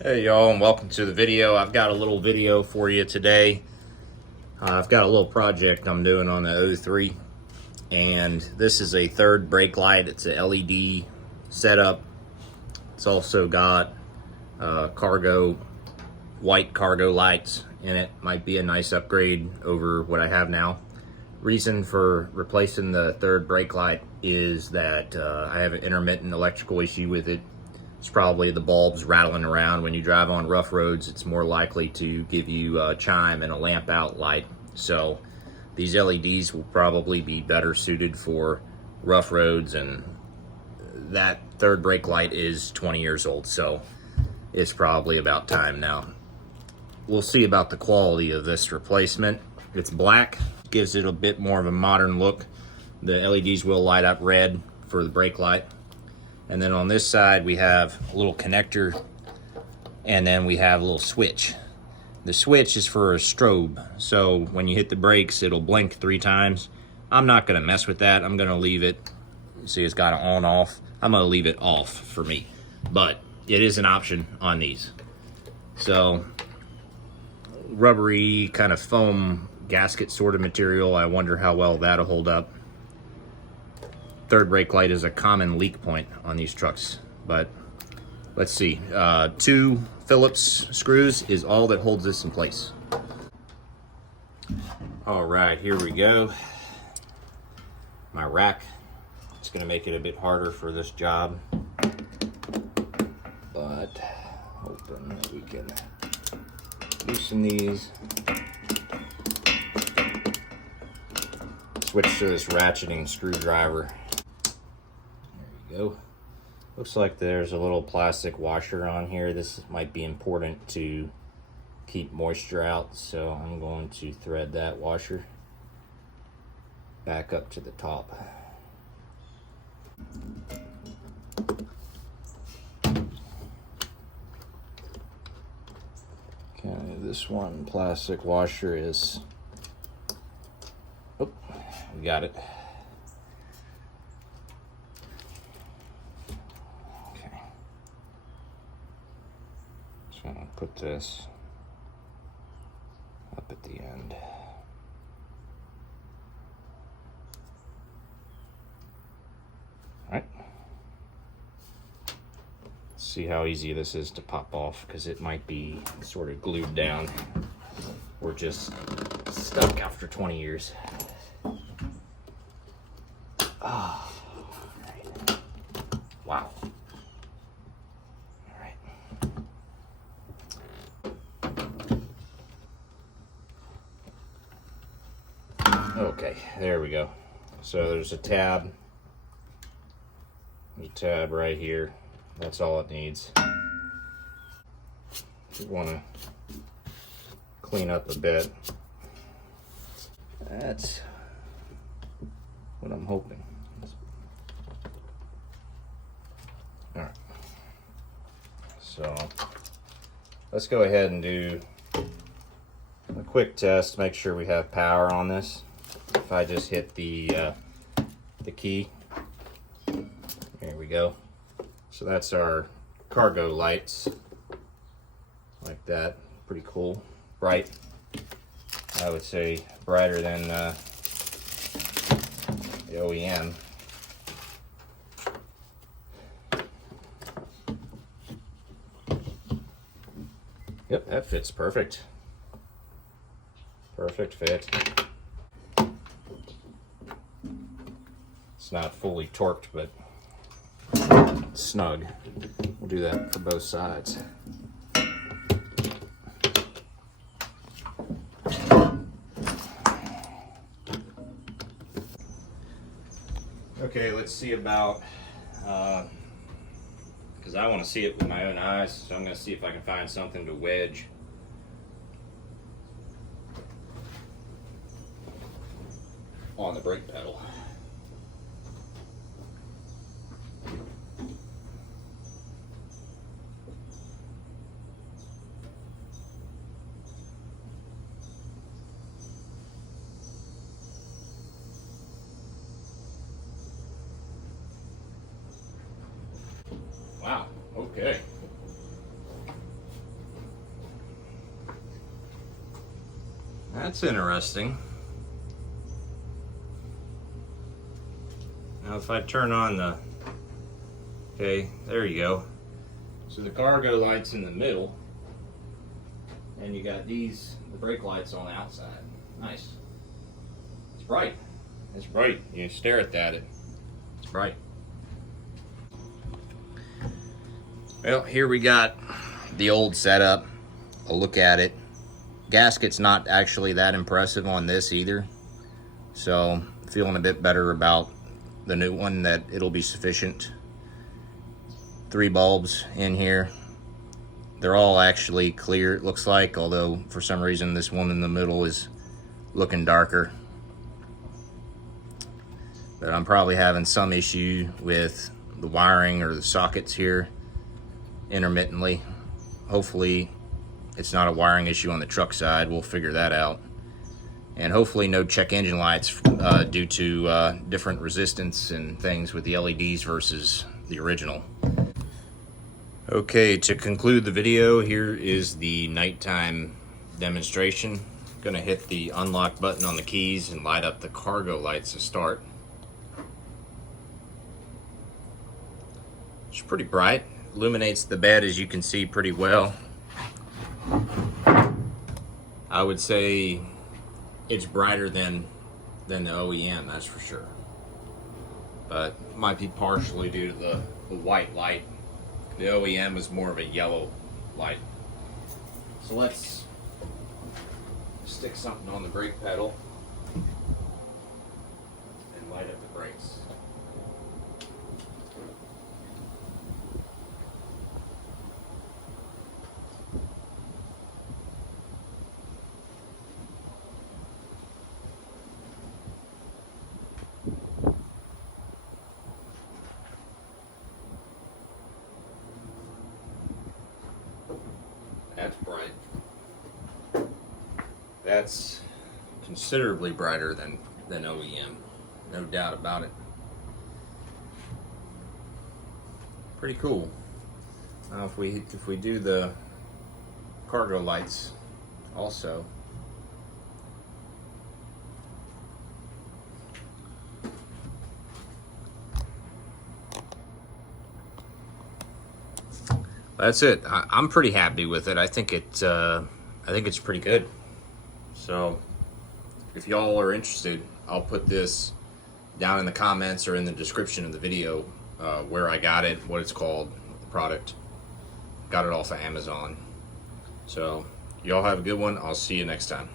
Hey y'all, and welcome to the video. I've got a little video for you today. I've got a little project I'm doing on the O3, and this is a third brake light. It's a LED setup. It's also got white cargo lights in it. Might be a nice upgrade over what I have now. Reason for replacing the third brake light is that I have an intermittent electrical issue with it. It's probably the bulbs rattling around. When you drive on rough roads, it's more likely to give you a chime and a lamp out light. So these LEDs will probably be better suited for rough roads, and that third brake light is 20 years old, so it's probably about time now. We'll see about the quality of this replacement. It's black, gives it a bit more of a modern look. The LEDs will light up red for the brake light. And then on this side, we have a little connector, and then we have a little switch. The switch is for a strobe, so when you hit the brakes, it'll blink 3 times. I'm not gonna mess with that. I'm gonna leave it, see it's got an on off. I'm gonna leave it off for me, but it is an option on these. So, rubbery kind of foam gasket sort of material. I wonder how well that'll hold up. Third brake light is a common leak point on these trucks, but let's see. 2 Phillips screws is all that holds this in place. All right, here we go. My rack. It's gonna make it a bit harder for this job, but hoping that we can loosen these. Switch to this ratcheting screwdriver. There you go. Looks like there's a little plastic washer on here. This might be important to keep moisture out, so I'm going to thread that washer back up to the top. Okay, this one plastic washer is, oh, we got it. So I'll put this up at the end. All right. Let's see how easy this is to pop off, because it might be sort of glued down or just stuck after 20 years. Ah, right. Wow. Okay, there we go. So there's a tab. There's a tab right here. That's all it needs. If you want to clean up a bit, that's what I'm hoping. All right. So let's go ahead and do a quick test, make sure we have power on this. If I just hit the key, there we go. So that's our cargo lights, like that. Pretty cool, bright. I would say brighter than the OEM. Yep, that fits perfect. Perfect fit. It's not fully torqued, but it's snug. We'll do that for both sides. Okay, let's see about, because I want to see it with my own eyes, so I'm going to see if I can find something to wedge on the brake pedal. Wow, okay. That's interesting. Now if I turn on the, okay, there you go. So the cargo light's in the middle, and you got the brake lights on the outside. Nice. It's bright. It's bright. You stare at that, it's bright. Well, here we got the old setup. A look at it. Gasket's not actually that impressive on this either, so feeling a bit better about the new one, that it'll be sufficient. 3 bulbs in here. They're all actually clear, it looks like, although for some reason this one in the middle is looking darker. But I'm probably having some issue with the wiring or the sockets here intermittently. Hopefully it's not a wiring issue on the truck side. We'll figure that out. And hopefully no check engine lights due to different resistance and things with the LEDs versus the original. Okay, to conclude the video, here is the nighttime demonstration. Gonna hit the unlock button on the keys and light up the cargo lights to start. It's pretty bright, illuminates the bed as you can see pretty well. I would say it's brighter than the OEM, that's for sure. But might be partially due to the white light. The OEM is more of a yellow light. So let's stick something on the brake pedal and light up the brakes. That's bright. That's considerably brighter than OEM, no doubt about it. Pretty cool. Now if we do the cargo lights also. That's it. I'm pretty happy with it. I think it's pretty good. So if y'all are interested, I'll put this down in the comments or in the description of the video, where I got it, what it's called, the product. Got it off of Amazon. So y'all have a good one. I'll see you next time.